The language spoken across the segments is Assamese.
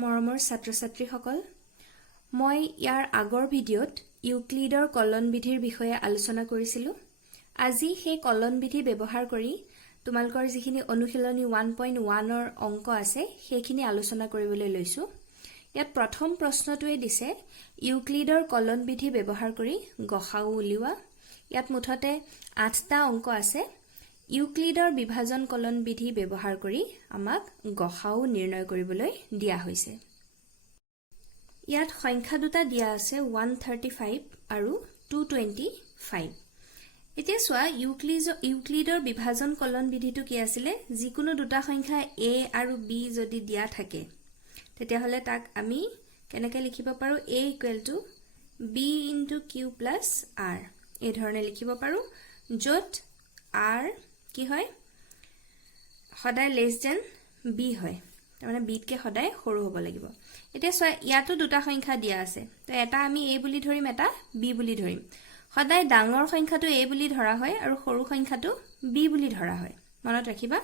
মৰমৰ ছাত্ৰ-ছাত্ৰীসকল, মই ইয়াৰ আগৰ ভিডিঅ'ত ইউক্লিডৰ কলন বিধিৰ বিষয়ে আলোচনা কৰিছিলোঁ। আজি সেই কলন বিধি ব্যৱহাৰ কৰি তোমালোকৰ যিখিনি অনুশীলনী 1.1 ৰ অংক আছে সেইখিনি আলোচনা কৰিবলৈ লৈছোঁ। ইয়াত প্ৰথম প্ৰশ্নটোৱে দিছে ইউক্লিডৰ কলন বিধি ব্যৱহাৰ কৰি গসাউ উলিওৱা। ইয়াত মুঠতে 8টা অংক আছে। ইউক্লিডৰ বিভাজন কলন বিধি ব্যৱহাৰ কৰি আমাক গসাউ নিৰ্ণয় কৰিবলৈ দিয়া হৈছে। ইয়াত সংখ্যা দুটা দিয়া আছে 135 আৰু 225। এতিয়া চোৱা ইউক্লিডৰ বিভাজন কলন বিধিটো কি আছিলে? যিকোনো দুটা সংখ্যা a আৰু b যদি দিয়া থাকে তেতিয়াহলে তাক আমি কেনেকৈ লিখিব পাৰো? a = b * q + r এই ধৰণে লিখিব পাৰো, য'ত r কি হয়? সদায় লেছ দেন b হয়। তাৰমানে b তকৈ সদায় সৰু হ'ব লাগিব। এতিয়া চোৱা ইয়াতো দুটা সংখ্যা দিয়া আছে, তো এটা আমি a বুলি ধৰিম, এটা b বুলি ধৰিম। সদায় ডাঙৰ সংখ্যাটো a বুলি ধৰা হয় আৰু সৰু সংখ্যাটো b বুলি ধৰা হয়, মনত ৰাখিবা।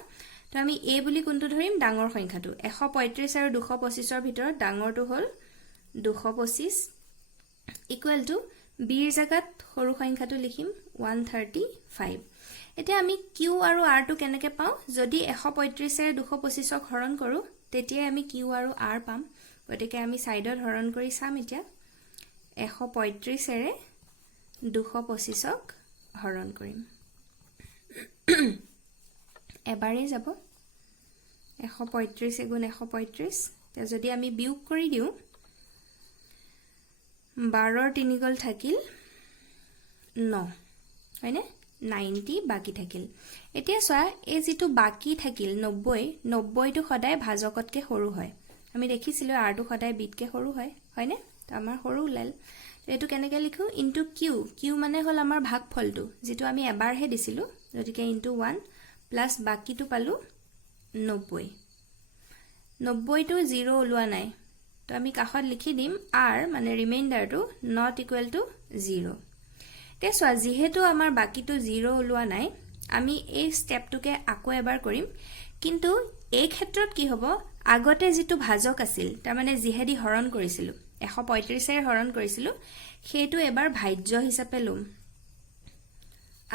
তো আমি a বুলি কোনটো ধৰিম? ডাঙৰ সংখ্যাটো। 135 আৰু 225ৰ ভিতৰত ডাঙৰটো হ'ল 225 = b ৰ জাগাত সৰু সংখ্যাটো লিখিম 135। এতিয়া আমি q আৰু r টো কেনেকৈ পাওঁ? যদি 135ৰে 225ক হৰণ কৰোঁ তেতিয়াই আমি q আৰু r পাম। গতিকে আমি সাইডত হৰণ কৰি চাম। এতিয়া 135ৰে 225ক হৰণ কৰিম। এবাৰেই যাব 135 × 135। এতিয়া যদি আমি বিয়োগ কৰি দিওঁ 12ৰ 3 গ'ল থাকিল 9, হয়নে? 90 বাকি থাকিল। এতিয়া চোৱা এই যিটো বাকি থাকিল 90টো সদায় ভাজকতকৈ সৰু হয়। আমি দেখিছিলো r টো সদায় বিতকৈ সৰু হয়, হয়নে? তো আমাৰ সৰু ওলাল। এইটো কেনেকৈ লিখো? ইনটু q মানে হ'ল আমাৰ ভাগফলটো, যিটো আমি এবাৰহে দিছিলো। গতিকে ইনটু 1 প্লাছ বাকিটো পালো 90। 90টো 0 ওলোৱা নাই, তো আমি কাষত লিখি দিম r মানে ৰিমাইণ্ডাৰটো not equal to 0। এতিয়া চোৱা যিহেতু আমাৰ বাকিটো 0 ওলোৱা নাই, আমি এই ষ্টেপটোকে আকৌ এবাৰ কৰিম। কিন্তু এই ক্ষেত্ৰত কি হ'ব? আগতে যিটো ভাজক আছিল, তাৰমানে যিহেদি হৰণ কৰিছিলো 135ৰে হৰণ কৰিছিলো, সেইটো এবাৰ ভাজ্য হিচাপে ল'ম।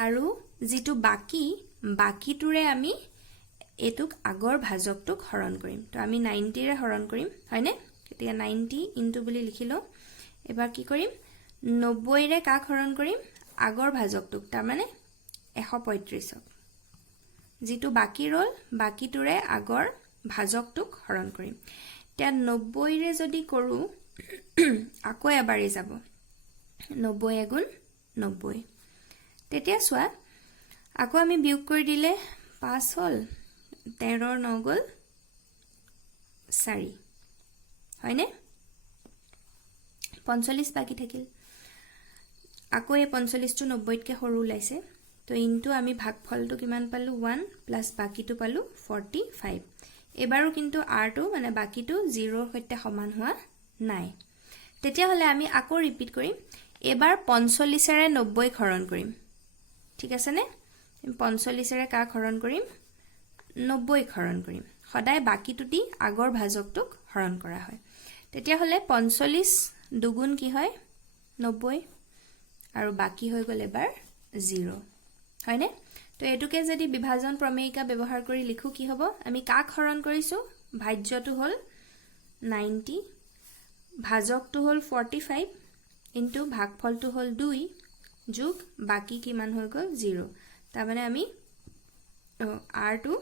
আৰু যিটো বাকিটোৰে আমি এইটোক আগৰ ভাজকটোক হৰণ কৰিম। তো আমি 90ৰে হৰণ কৰিম, হয়নে? গতিকে 90 ইনটু বুলি লিখিলো। এবাৰ কি কৰিম? 90ৰে কাক হৰণ কৰিম? আগৰ ভাজকটোক, তাৰমানে 135ক। যিটো বাকি ৰ'ল বাকিটোৰে আগৰ ভাজকটোক হৰণ কৰিম। এতিয়া 90ৰে যদি কৰোঁ আকৌ এবাৰেই যাব 90 × 90। তেতিয়া চোৱা আকৌ আমি বিয়োগ কৰি দিলে 5 হ'ল, 13ৰ 9 গ'ল 4, হয়নে? 45 বাকি থাকিল। আকৌ এই 45টো 90তকৈ সৰু ওলাইছে, তো ইনটু আমি ভাগফলটো কিমান পালো? 1 প্লাছ বাকিটো পালো 45। এবাৰো কিন্তু rটো মানে বাকিটো 0ৰ সৈতে সমান হোৱা নাই। তেতিয়াহ'লে আমি আকৌ ৰিপিট কৰিম। এবাৰ 45ৰে 90ক হৰণ কৰিম, ঠিক আছেনে? 45ৰে কাক হৰণ কৰিম? 90ক হৰণ কৰিম। সদায় বাকিটো দি আগৰ ভাজকটোক হৰণ কৰা হয়। তেতিয়াহ'লে 45 দুগুণ কি হয়? 90, আৰু বাকি হৈ গ'ল এবাৰ 0, হয়নে? তো এইটোকে যদি বিভাজন প্ৰমেয়িকা ব্যৱহাৰ কৰি লিখো কি হ'ব? আমি কাক হৰণ কৰিছোঁ? ভাজ্যটো হ'ল 90, ভাজকটো হ'ল 45 ইনটু ভাগফলটো হ'ল 2 যোগ বাকি কিমান হৈ গ'ল? 0। তাৰমানে আমি rটো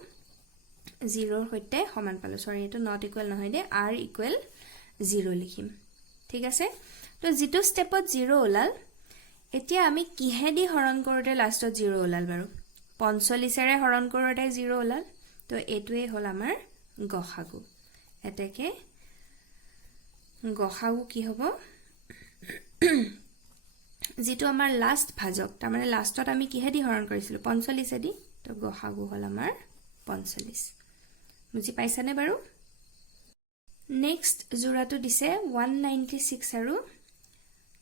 0ৰ সৈতে সমান পালো। সৰি, এইটো নট ইকুৱেল নহয় দে, r = 0 লিখিম, ঠিক আছে? তো যিটো ষ্টেপত 0 ওলাল, এতিয়া আমি কিহেদি হৰণ কৰোঁতে লাষ্টত 0 ওলাল বাৰু? 45ৰে হৰণ কৰোঁতে 0 ওলাল। তো এইটোৱে হ'ল আমাৰ গসাগু। এতেকে গসাগু কি হ'ব? যিটো আমাৰ লাষ্ট ভাজক, তাৰমানে লাষ্টত আমি কিহেদি হৰণ কৰিছিলো? 45এদি। তো গসাগু হ'ল আমাৰ 45। বুজি পাইছানে বাৰু? নেক্সট যোৰাটো দিছে 196 আৰু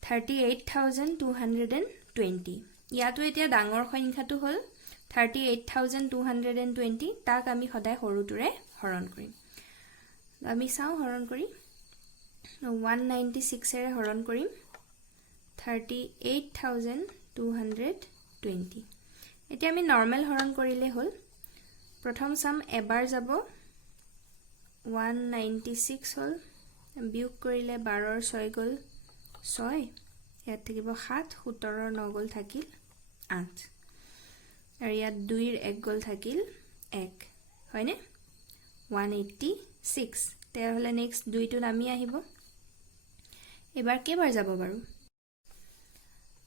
38,220। ইয়াতো এতিয়া ডাঙৰ সংখ্যাটো হ'ল 38,220, তাক আমি সদায় সৰুটোৰে হৰণ কৰিম। আমি চাওঁ হৰণ কৰি 196 এৰে হৰণ কৰিম 38,220 এতিয়া আমি নৰ্মেল হৰণ কৰিলে হ'ল প্ৰথম সাম এবাৰ যাব 196 হ'ল বিয়োগ কৰিলে 12 ৰ 6 গল 6 ইয়াত থাকিব 7 17 ৰ 9 গল থাকিল 8 আৰু ইয়াত 2 ৰ 1 গল থাকিল 1 হয়নে 186 তেৰ হলে নেক্সট 2 টো নামি আহিব এবাৰ কেবাৰ যাব বাৰু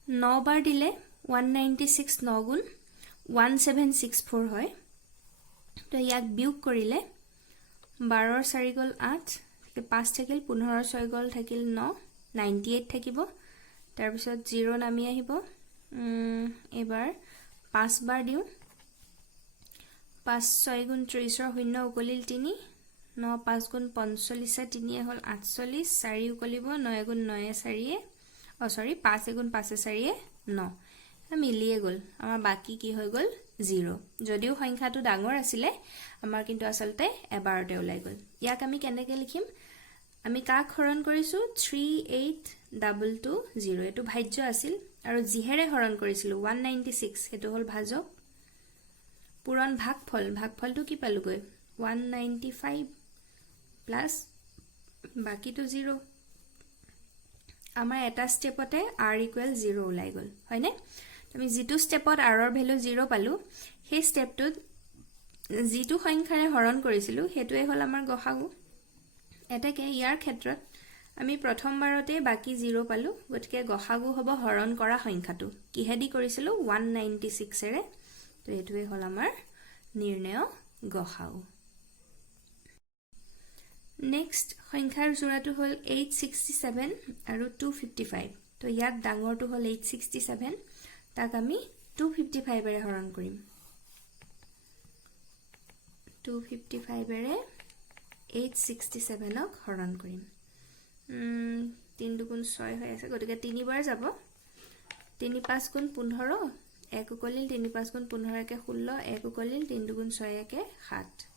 9 বাৰ দিলে 196 9 গুণ 1764 হয় তো ইয়াক বিয়োগ কৰিলে 12 ৰ 4 গল 8 5 থাকিল 15 ৰ 6 গল থাকিল 9 98 থাকিব তাৰ পিছত 0 নামি আহিব এবাৰ 5 বাৰ দিও 5 6 গুণ 30 ৰ 0 উকলিল 3 9 5 গুণ 45 3 হল 48 4 উকলিব 9 গুণ 9 4 সৰি 5 গুণ 5 4 9 মিলিয়ে গল আমাৰ বাকি কি হৈ গল 0 যদিও সংখ্যাটো ডাঙৰ আছিল আমাৰ কিন্তু আসলতে এবাৰতে ওলাই গল ইয়াক আমি কেনেকৈ লিখিম আমি কাক হৰণ কৰিছো 38220 এটো ভাজ্য আছিল আৰু জিহেৰে হৰণ কৰিছিল 196 এটো হল ভাজক পুৰণ ভাগফলটো কি পালুগৈ 195 প্লাস বাকিটো 0 আমাৰ এটা স্টেপতে r ইকুৱেল 0 ওলাই গল হয়নে আমি যেটো স্টেপত r ৰ ভ্যালু 0 পালো সেই স্টেপটোত যেটো সংখ্যাৰে হৰণ কৰিছিলো হেতুৱে হল আমাৰ গসাগু এটাকে ইয়াৰ ক্ষেত্ৰত আমি প্ৰথমবাৰতে বাকি 0 পালো গতিকে গসাগু হ'ব হৰণ কৰা সংখ্যাটো কিহেদি কৰিছিলো 196 এৰে তো হেতুৱে হল আমাৰ নিৰ্ণয় গসাগু নেক্সট সংখ্যাৰ জোড়াটো হল 867 আৰু 255 তো ইয়াত ডাঙৰটো হল 867 তাক আমি 255 এৰে হৰণ কৰিম 255 এৰে 867 ক হৰণ কৰিম 3 দুগুণ 6 হৈ আছে গতিকে 3 বাৰ যাব 3 5 গুণ 15 1 উকলিল 3 5 গুণ 15 একে 16 1 উকলিল 3 দুগুণ 6 একে 7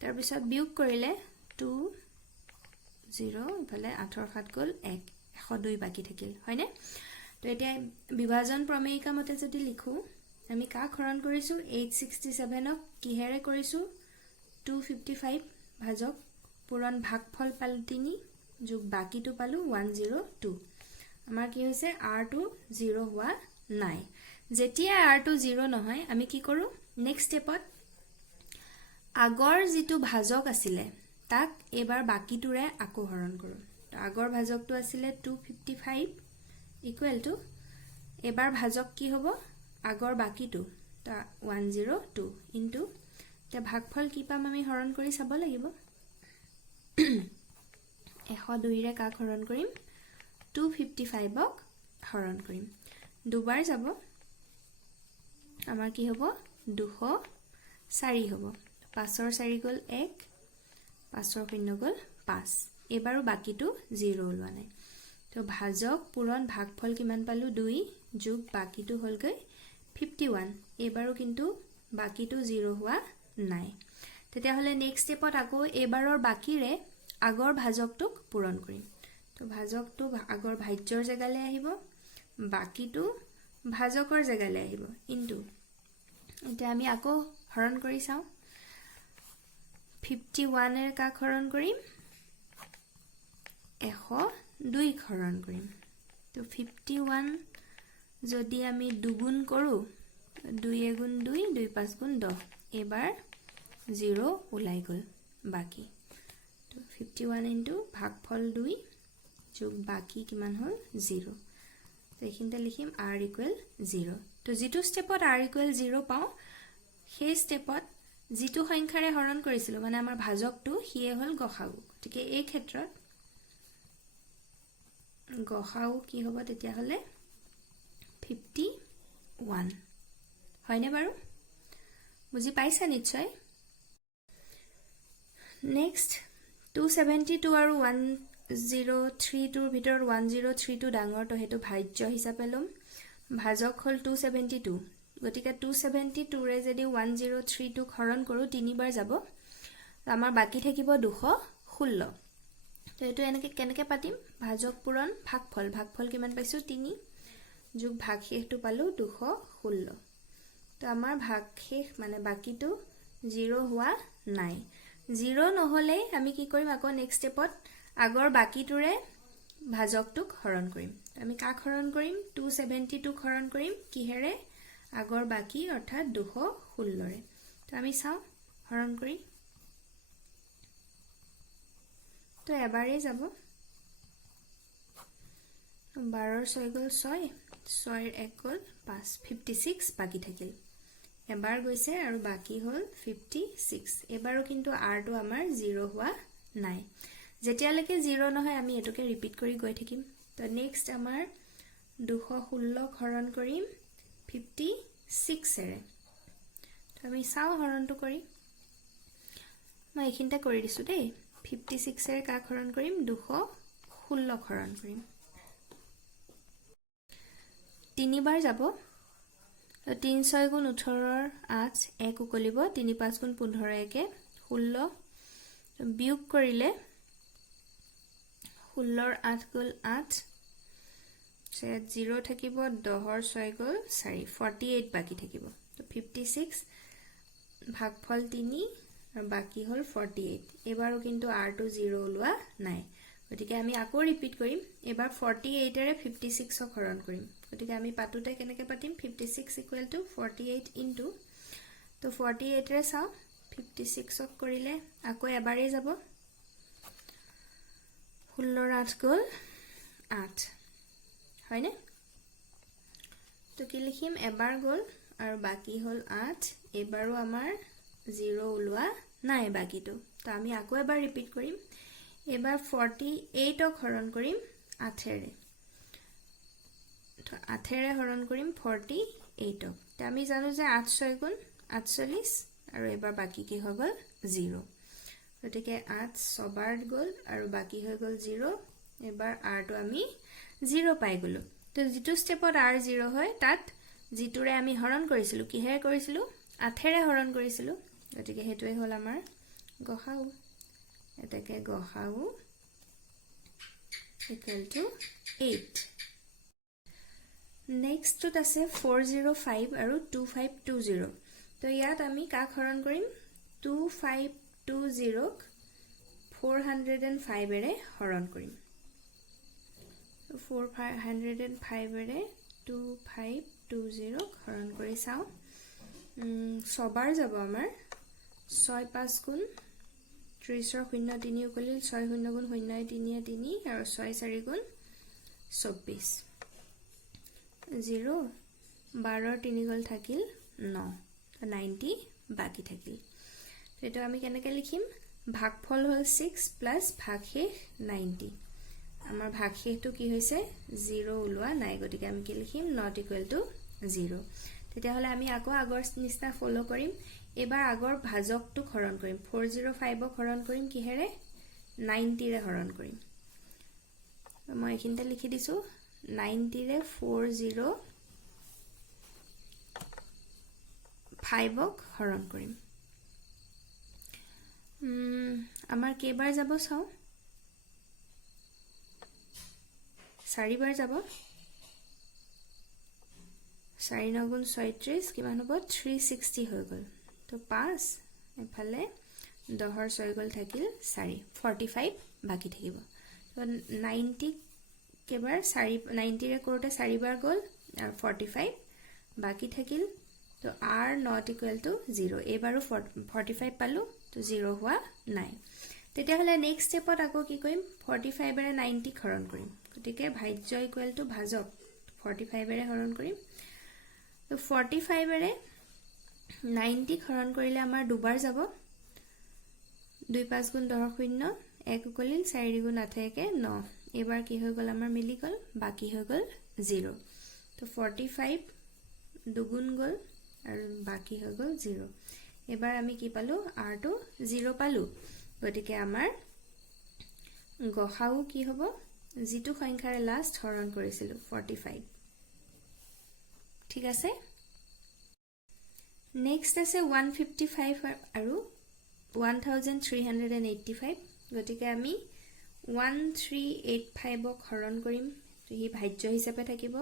তাৰ পিছত বিয়োগ কৰিলে 2 0 ইফালে 8 ৰ 7 গল 1 102 বাকি থাকিল হয়নে তো এতিয়া বিভাজন প্ৰমেয়িকা মতে যদি লিখো আমি কাক হৰণ কৰিছো 867 ক কিহেৰে কৰিছো 255 ভাজক পুৰণ ভাগফল পালো 3 যোগ বাকিটো পালো 102 আমাৰ কি হৈছে r2 0 হোৱা নাই যেতিয়া r2 0 নহয় আমি কি কৰো নেক্সট স্টেপত আগৰ যেটো ভাজক আছিলে তাক এবাৰ বাকিটোৰে আকো হৰণ কৰো তো আগৰ ভাজকটো আছিলে 255 ইকুৱেল টু এবাৰ ভাজক কি হ'ব আগৰ বাকিটো তো 102 ইনটু তে ভাগফল কি পাম আমি হৰণ কৰি চাব লাগিব 102 ৰে কাক হৰণ কৰিম 255 ক হৰণ কৰিম দুবাৰ যাব আমাৰ কি হ'ব 204 হ'ব 5 ৰ 4 গল 1 5 ৰ 0 গল 5 এবাৰো বাকিটো 0 ওলোৱা নাই তো ভাজক পুৰণ ভাগফল কিমান পালো 2 যোগ বাকিটো হল গৈ 51 এবাৰো কিন্তু বাকিটো 0 হোৱা নাই তেতিয়া হলে নেক্সট স্টেপত আকৌ এবাৰৰ বাকিৰে আগৰ ভাজকটোক পূৰণ কৰিম তো ভাজকটো আগৰ ভাজ্যৰ জাগালে আহিব বাকিটো ভাজকৰ জাগালে আহিব ইনটু এতিয়া আমি আকৌ হৰণ কৰি চাও 51 এৰ কাক হৰণ কৰিম 102 হৰণ কৰিম তো 51 যদি আমি দুগুণ কৰো 2 গুণ 2 2 5 গুণ 10 এবাৰ 0 ওলাই গল বাকি তো 51 ইনটু ভাগফল 2 যোগ বাকি কিমান হল 0 তো এখিনতে লিখিম r ইকুৱেল 0 তো যেটো স্টেপত r ইকুৱেল 0 পাও সেই স্টেপত যেটো সংখ্যাৰে হৰণ কৰিছিল মানে আমাৰ ভাজকটো হিয়ে হল গসাগু ঠিক এই ক্ষেত্ৰত গসাগু কি হ'ব তেতিয়া হলে 51 হয়নে বাৰু বুজি পাইছা নিশ্চয় নেক্সট 272 আৰু 1032 ভিতৰত 1032 ডাঙৰ তো হেতু ভাজ্য হিচাপে লম ভাজক হল 272 গতিকে 272 ৰে যদি 1032 হৰণ কৰো 3 বাৰ যাব আমাৰ বাকি থাকিব 216 তো এইটো এনেকৈ কেনেকৈ পাতিম ভাজক পূৰণ ভাগফল কিমান পাইছোঁ 3 যোগ ভাগশেষটো পালোঁ 216 তো আমাৰ ভাগশেষ মানে বাকিটো 0 হোৱা নাই 0 নহ'লে আমি কি কৰিম আকৌ নেক্সট ষ্টেপত আগৰ বাকিটোৰে ভাজকটোক হৰণ কৰিম আমি কাক হৰণ কৰিম 272 হৰণ কৰিম কিহেৰে আগৰ বাকি অৰ্থাৎ 216 ৰে তো আমি চাও হৰণ কৰি তো এবাৰে যাব 12 ৰ 6 গল 6 6 ৰ 1 গল 5 56 বাকি থাকিল এবাৰ গৈছে আৰু বাকি হল 56 এবাৰো কিন্তু r টো আমাৰ 0 হোৱা নাই যেতিয়ালৈকে 0 নহয় আমি এটোকে ৰিপিট কৰি গৈ থাকিম তো নেক্সট আমাৰ 216 হৰণ কৰিম 56 এৰে তো আমি চাও হৰণটো কৰি মই এখিনটা কৰি দিছো দেই 56 এৰে কাক হৰণ কৰিম 216 হৰণ কৰিম 3 বাৰ যাব 3 6 গুণ 18 ৰ 8 1 উকলিব 3 5 গুণ 15 একে 16 বিয়োগ কৰিলে 16 ৰ 8 গল 8 0 থাকিব 10 ৰ 6 গল 4 48 বাকি থাকিব তো 56 ভাগফল 3 আৰু বাকি হল 48 এবাৰো কিন্তু r টো 0 ওলোৱা নাই গতিকে আমি আকৌ ৰিপিট কৰিম এবাৰ 48 এৰে 56 ক হৰণ কৰিম গতিকে আমি পাতুতে কেনেকৈ পাতিম 56 48 ইনটু তো 48 ৰে চাও 56 ক কৰিলে আকৌ এবাৰে যাব 16 ৰ 8 গল 8 হয়নে তো কি লিখিম এবাৰ গল আৰু বাকি হল 8 এবাৰো আমাৰ 0 ওলোৱা নাই বাকিটো তো আমি আকৌ এবাৰ ৰিপিট কৰিম এবাৰ 48 ক হৰণ কৰিম 8 ৰে তো 8 ৰে হৰণ কৰিম 48 ক তো আমি জানো যে 8 6 গুণ 48 আৰু এবাৰ বাকি কি হৈ গল 0 গতিকে 8 ছবাৰ গল আৰু বাকি হৈ গল 0 এবাৰ r টো আমি 0 পাই গলো তো যেটো ষ্টেপত r 0 হয় তাত জিটোৰে আমি হৰণ কৰিছিলো কিহে কৰিছিলো 8 ৰে হৰণ কৰিছিলো গতিকে হেতুৱে হল আমাৰ গহাউ এটাকে গহাউ equal to 8 নেক্সট টুত আছে 405 আৰু 2520 তো ইয়াত আমি কাক হৰণ কৰিম 2520 ক 405 এৰে হৰণ কৰিম 405 এৰে 2520 ক হৰণ কৰি চাও ছবাৰ যাব আমাৰ 6 5 গুণ 30 ৰ 0 3 উকলিল 6 0 গুণ 0 3 3 আৰু 6 4 গুণ 24 0 12 ৰ 3 গল থাকিল 9 90 বাকি থাকিল এটো আমি কেনেকৈ লিখিম ভাগফল হল 6 প্লাস ভাগশেষ 90 আমাৰ ভাগশেষটো কি হৈছে 0 ওলোৱা নাই গতিকে আমি কি লিখিম not equal to 0 তেতিয়া হলে আমি আকৌ আগৰ নিচিনা ফলো কৰিম এবাৰ আগৰ ভাজকটো হৰণ কৰিম 405 ক হৰণ কৰিম কিহেৰে 90 ৰে হৰণ কৰিম মই এখিনতে লিখি দিছো 90 ৰে 405 ক হৰণ কৰিম আমাৰ কেইবাৰ যাব চাও 4 বাৰ যাব 4 9 গুণ 36 কিমান হ'ব 360 হৈ গল তো 5 এফালে 10 ৰ 6 গল থাকিল 4 45 বাকি থাকিব তো 90 কেবাৰ 90 ৰে কৰোতে 4 বাৰ গল আৰু 45 বাকি থাকিল তো r not equal to 0 এবাৰো 45 পালো তো 0 হোৱা নাই তেতিয়া হলে নেক্সট ষ্টেপত আকৌ কি কৰিম 45 এৰে 90 হৰণ কৰিম গতিকে ভাজ্য ইকুৱেল টু ভাজক 45 এৰে হৰণ কৰিম তো 45 এৰে 90 হৰণ কৰিলে আমাৰ দুবাৰ যাব 2 5 গুণ 10 0 1 উকলিল 4 গুণ 8 1 9 এবাৰ কি হৈ গল আমাৰ মিলি গল বাকি হৈ গল 0 তো 45 দুগুণ গল আৰু বাকি হৈ গল 0 এবাৰ আমি কি পালো r টো 0 পালো গতিকে আমাৰ গহাউ কি হ'ব জিটো সংখ্যাৰে লাষ্ট হৰণ কৰিছিলো 45 ঠিক আছে নেক্সট আছে 155 আৰু 1385 গতিকে আমি 1385ক হৰণ কৰিম, তো ই ভাজ্য হিচাপে থাকিব।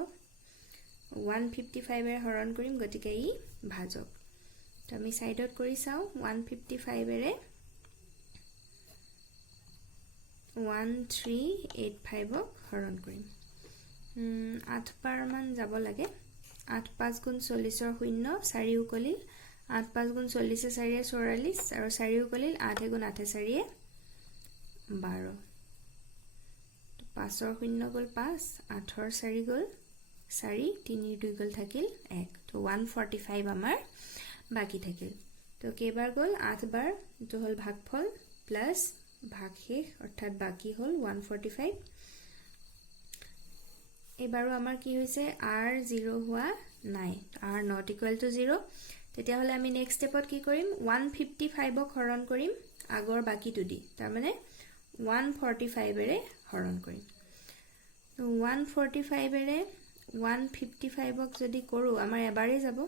155 এৰে হৰণ কৰিম, গতিকে ই ভাজক। তো আমি সাইডত কৰি চাওঁ, 155 এৰে 1385ক হৰণ কৰিম। 8 বাৰ মান যাব লাগে। 8 5 গুণ 40ৰ 0, 4 উকলিল। 8 5 গুণ 40 4 44 আৰু 4 উকলিল। 8 গুণ 8 4 12। 5ৰ 0 গ'ল 5, 8ৰ 4 গ'ল 4, 3 2 গ'ল থাকিল 1। তো 145 আমাৰ বাকি থাকিল। তো কেইবাৰ গ'ল? 8 বাৰ। এইটো হ'ল ভাগফল প্লাছ ভাগশেষ, অৰ্থাৎ বাকি হ'ল 145। এবাৰো আমাৰ কি হৈছে? r 0 হোৱা নাই, r not equal to 0। তেতিয়াহ'লে আমি নেক্সট ষ্টেপত কি কৰিম? 155ক হৰণ কৰিম আগৰ বাকিটো দি, তাৰমানে 145 এৰে হৰণ কৰিম। 145 এৰে 155ক যদি কৰোঁ, আমাৰ এবাৰেই যাব।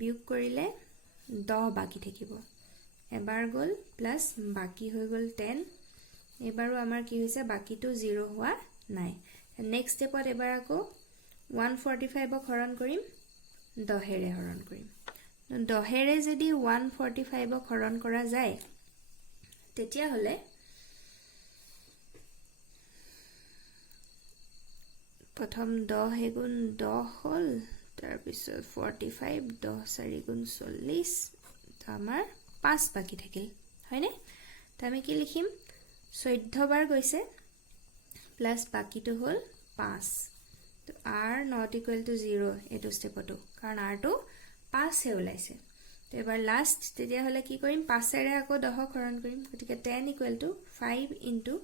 বিয়োগ কৰিলে 10 বাকি থাকিব। এবাৰ গ'ল প্লাছ বাকি হৈ গ'ল 10। এবাৰো আমাৰ কি হৈছে? বাকিটো 0 হোৱা নাই। নেক্সট ষ্টেপত এবাৰ আকৌ 145ক হৰণ কৰিম, 10ৰে হৰণ কৰিম। 10ৰে যদি 145ক হৰণ কৰা যায়, তেতিয়াহ'লে প্ৰথম 10 গুণ 10 হ'ল, তাৰপিছত 45, 10 4 গুণ 40, তো আমাৰ 5 বাকি থাকিল, হয়নে? তো আমি কি লিখিম? 14 বাৰ গৈছে প্লাছ বাকিটো হ'ল 5। তো r not equal to 0 এইটো ষ্টেপতো, কাৰণ rটো 5হে ওলাইছে। তো এবাৰ লাষ্ট, তেতিয়াহ'লে কি কৰিম? 5ৰে আকৌ 10ক হৰণ কৰিম, গতিকে 10 equal to 5 into,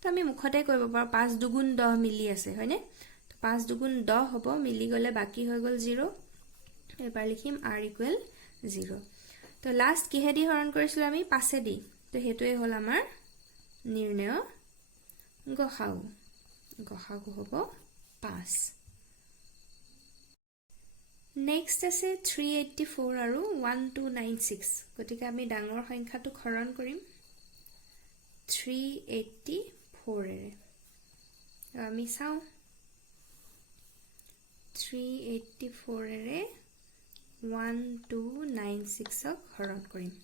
তো আমি মুখতে কৰিব পাৰোঁ 5 দুগুণ 10 মিলি আছে, হয়নে? তো 5 দুগুণ 10 হ'ব, মিলি গ'লে বাকি হৈ গ'ল 0। এবাৰ লিখিম r equal 0। তো লাষ্ট কিহেদি হৰণ কৰিছিলোঁ আমি? 5 দি। তো সেইটোৱে হ'ল আমাৰ নিৰ্ণয় গসাগু। গসাগু হ'ব 5। নেক্সট আছে 384 আৰু 1296। গতিকে আমি ডাঙৰ সংখ্যাটোক হৰণ কৰিম 384 এৰে। আমি চাওঁ 384 এৰে 1296ক হৰণ কৰিম।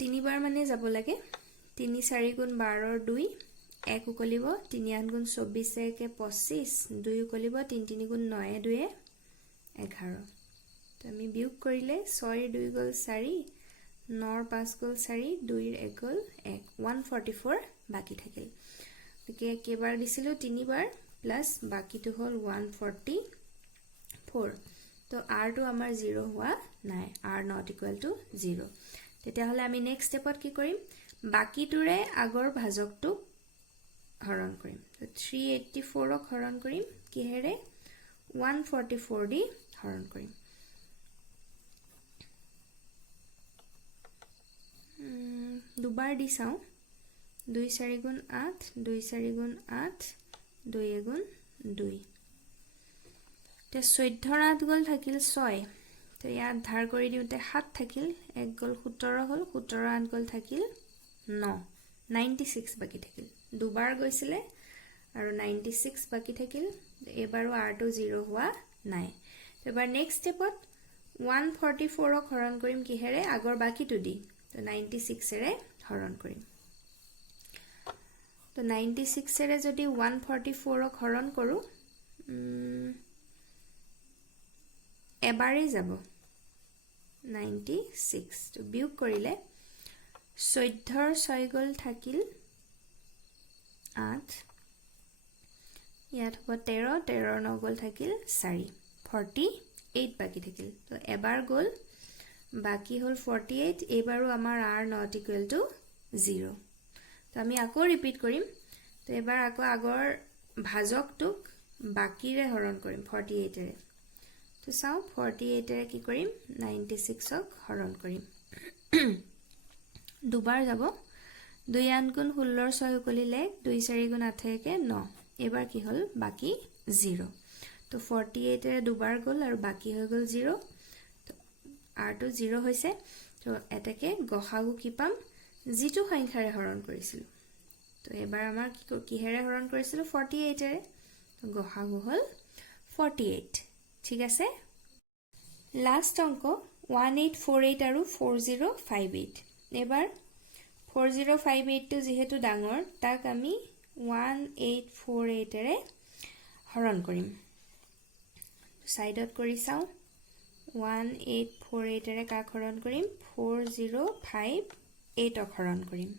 3 বাৰ মানে যাব লাগে। 3 4 গুণ 12ৰ 2, 1 উকলিব। 3 8 গুণ 24 1 25, 2 উকলিব। 3 3 গুণ 9 2 11। তো আমি বিয়োগ কৰিলে 6 2 গ'ল 4, 9 5 গ'ল 4, 2 1 গ'ল 1, 144 বাকি থাকিল। গতিকে কেইবাৰ দিছিলোঁ? 3 বাৰ, প্লাছ বাকিটো হ'ল 144। তো rটো আমাৰ 0 হোৱা নাই, r not equal to 0। তেতিয়াহ'লে আমি নেক্সট ষ্টেপত কি কৰিম? বাকিটোৰে আগৰ ভাজকটোক হৰণ কৰিম। তো 384ক হৰণ কৰিম কিহেৰে? 144 দি হৰণ কৰিম। দুবাৰ দি চাওঁ। 2 4 গুণ 8, 2 4 গুণ 8, 2 গুণ 2। এতিয়া 14ৰ 8 গ'ল থাকিল 6। তো ইয়াত ধাৰ কৰি দিওঁতে 7 থাকিল, 1 গ'ল 17 হ'ল, 17ৰ 8 গ'ল থাকিল 9, 96 বাকি থাকিল। দুবাৰ গৈছিলে আৰু 96 বাকি থাকিল। এবাৰো rটো 0 হোৱা নাই। এবাৰ নেক্সট ষ্টেপত 144ক হৰণ কৰিম কিহেৰে? আগৰ বাকিটো দি। তো 96ৰে হৰণ কৰিম। তো 96ৰে যদি 144ক হৰণ কৰোঁ, এবাৰেই যাব 96। তো বিয়োগ কৰিলে 14ৰ 6 গ'ল থাকিল 8, ইয়াত হ'ব 13, 13ৰ 9 গ'ল থাকিল 4, 48 বাকি থাকিল। তো এবাৰ গ'ল, বাকি হ'ল 48। এইবাৰো আমাৰ r not equal to 0। তো আমি আকৌ ৰিপিট কৰিম। তো এবাৰ আকৌ আগৰ ভাজকটোক বাকিৰে হৰণ কৰিম 48ৰে। তো চাওঁ 48ৰে কি কৰিম? 96ক হৰণ কৰিম। দুবাৰ যাব। 2 8 গুণ 16ৰ 6 উকলিলে 2 4 গুণ 8 1 9। এবাৰ কি হ'ল? বাকি 0। তো 48ৰে দুবাৰ গ'ল আৰু বাকি হৈ গ'ল 0। তো rটো 0 হৈছে। তো এটাকে গসাগু কি পাম যিটো সংখ্যাৰে হৰণ কৰিছিল তো এবাৰ আমাৰ কিহেৰে হৰণ কৰিছিল 48 এৰে তো গসাগু হল 48 ঠিক আছে লাষ্ট অংক 1848 আৰু 4058 এবাৰ 4058 টো যেহেতু ডাঙৰ তাক আমি 1848 এৰে হৰণ কৰিম সাইডত কৰি চাও 1848 এৰে কাক হৰণ কৰিম 4058 ক হৰণ কৰিম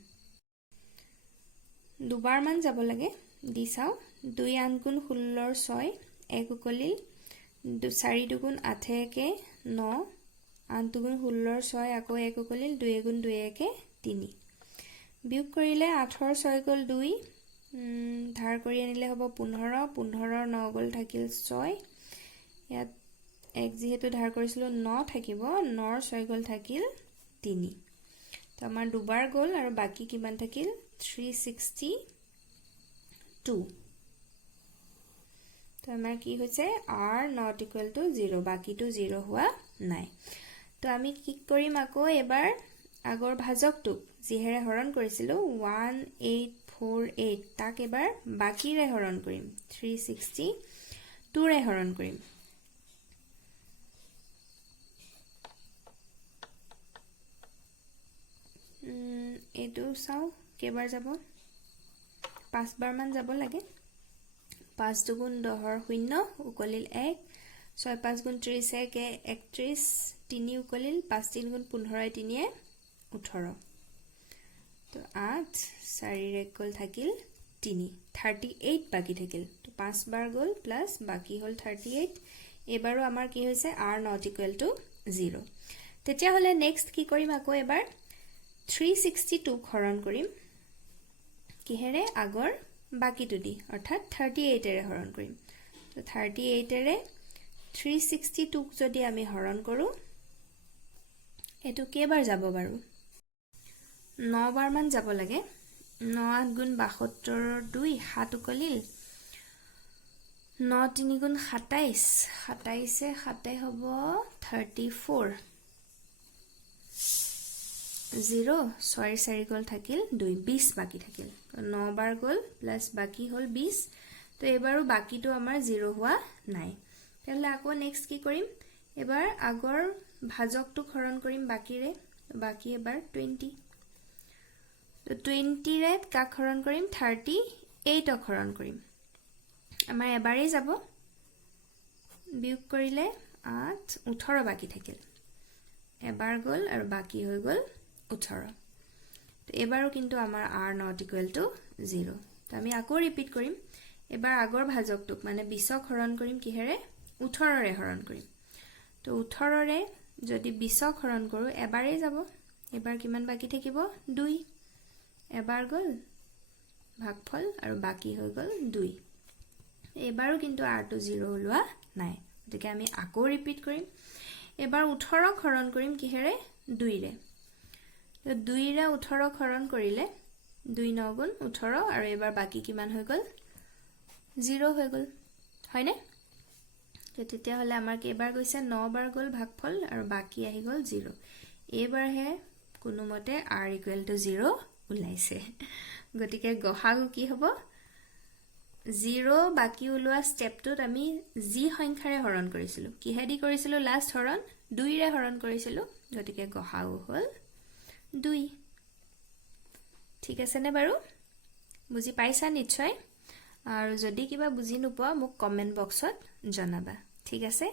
দুবাৰ মান যাব লাগে দি চাও 2 8 গুণ 16 6 1 উকলিল 4 দুগুণ 8 কে 9 8 দুগুণ 16 6 আকৌ 1 উকলিল 2 গুণ 2 কে 3 বিয়োগ কৰিলে 8 6 গল 2 ধাৰ কৰি আনিলে হ'ব 15 15 9 গল থাকিল 6 ইয়াত এক যেহেতু ধাৰ কৰিছিলো 9 থাকিব 9 6 গল থাকিল 3 তো আমাৰ দুবাৰ গল আৰু বাকি কিমান থাকিল 362 তো আমাৰ কি হৈছে r not equal to 0 বাকিটো 0 হোৱা নাই তো আমি কি কৰিম আকৌ এবাৰ আগৰ ভাজকটো যিহেৰে হৰণ কৰিছিলো 1848 তাক এবাৰ বাকিৰে হৰণ কৰিম 362 ৰে হৰণ কৰিম এটো চাও কেবাৰ যাব 5 বাৰ মান যাব লাগে 5 দুগুণ 10 শূন্য উকলিল 1 6 5 গুণ 30 1 31 3 উকলিল 5 3 গুণ 15 3 18 তো 8 4 1 গল থাকিল 3 38 বাকি থাকিল তো 5 বাৰ গল প্লাস বাকি হল 38 এবাৰো আমাৰ কি হৈছে r not equal to 0 তেতিয়া হলে নেক্সট কি কৰিম আকৌ এবাৰ 362 হৰণ কৰিম কিহেৰে আগৰ বাকিটো দি অৰ্থাৎ 38 এৰে হৰণ কৰিম তো 38 এৰে 362 যদি আমি হৰণ কৰো এটো কেবাৰ যাব বাৰু 9 বাৰ মান যাব লাগে 9 8 গুণ 72 2 7 উকলিল 9 3 গুণ 27 27 7 হ'ব 34 0 6 4 গল থাকিল 2 20 বাকি থাকিল 9 বাৰ গল প্লাস বাকি হল 20 তো এবাৰো বাকিটো আমাৰ 0 হোৱা নাই তেলে আকৌ নেক্সট কি কৰিম এবাৰ আগৰ ভাজকটো হৰণ কৰিম বাকিৰে বাকি এবাৰ 20 তো 20 ৰে কাক হৰণ কৰিম 38 ক হৰণ কৰিম আমাৰ এবাৰেই যাব বিয়োগ কৰিলে 8 18 বাকি থাকিল এবাৰ গল আৰু বাকি হৈ গল 18 তো এবাৰো কিন্তু আমাৰ r not equal to 0 তো আমি আকৌ ৰিপিট কৰিম এবাৰ আগৰ ভাজকটোক মানে 20 ক হৰণ কৰিম কিহেৰে 18 ৰে হৰণ কৰিম তো 18 ৰে যদি 20 ক হৰণ কৰো এবাৰেই যাব এবাৰ কিমান বাকি থাকিব 2 এবাৰ গল ভাগফল আৰু বাকি হৈ গল 2 এবাৰো কিন্তু r to 0 ওলোৱা নাই গতিকে আমি আকৌ ৰিপিট কৰিম এবাৰ 18 ক হৰণ কৰিম কিহেৰে 2 ৰে তো 2 ৰে 18 ক হৰণ কৰিলে 2 9 গুণ 18 আৰু এবাৰ বাকি কিমান হৈ গল 0 হৈ গল হয়নে তো তেতিয়া হলে আমাৰ কেবাৰ গৈছে 9 বাৰ গল ভাগফল আৰু বাকি আহি গল 0 এবাৰ হে কোনোমতে r equal to 0 ওলাইছে গতিকে গসাগু কি হ'ব 0 বাকি ওলোৱা স্টেপটোত আমি জি সংখ্যাৰে হৰণ কৰিছিলো কিহেদি কৰিছিলো লাষ্ট হৰণ 2 ৰে হৰণ কৰিছিলো গতিকে গসাগু হল 2 ঠিক আছে নে বাৰু বুজি পাইছা নিশ্চয় আৰু যদি কিবা বুজি নোপোৱা মোক কমেন্ট বক্সত জনাবা ঠিক আছে